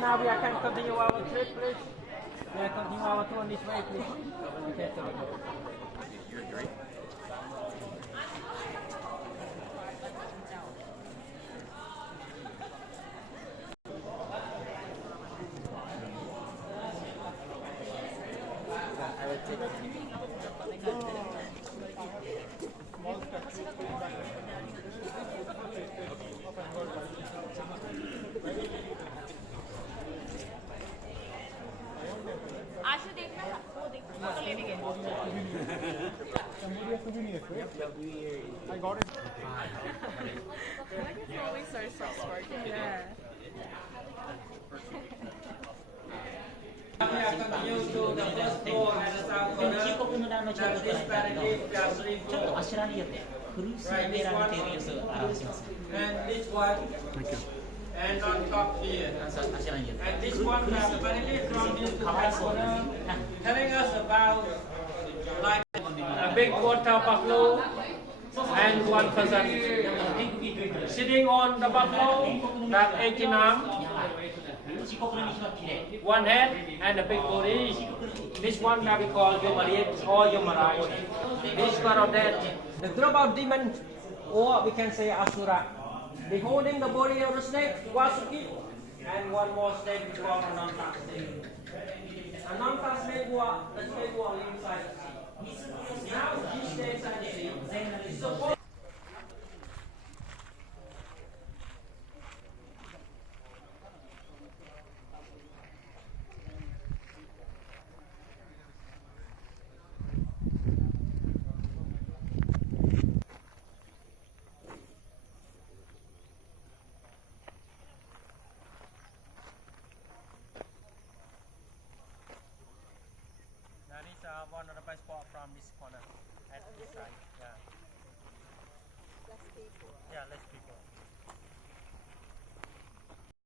now we can continue our trip, please. We are continue our tour this way, please. Okay, so. You're great. I would take आशा देखना वो देख photo लेने गए I got it. It's always so sparkly. Yeah. We are continue to the first floor and the south corner. Now this paragraph we are three floors. Right, this one and this one. And on top here. And this one we are apparently from this to that corner, telling us about like a big water buffalo and one person sitting on the buffalo, that 18 arm, one head and a big body. This one that we call Yomarit or Yomaraj. This part of that, the group of demons, or we can say Asura, they holding the body of the snake, Vasuki, and one more snake which called Ananta snake. Ananta snake the snake was inside the sea. Now he stays inside the sea. So that is one of the best spot from this corner at this side. Yeah. Let's stay for. Yeah, let's keep going.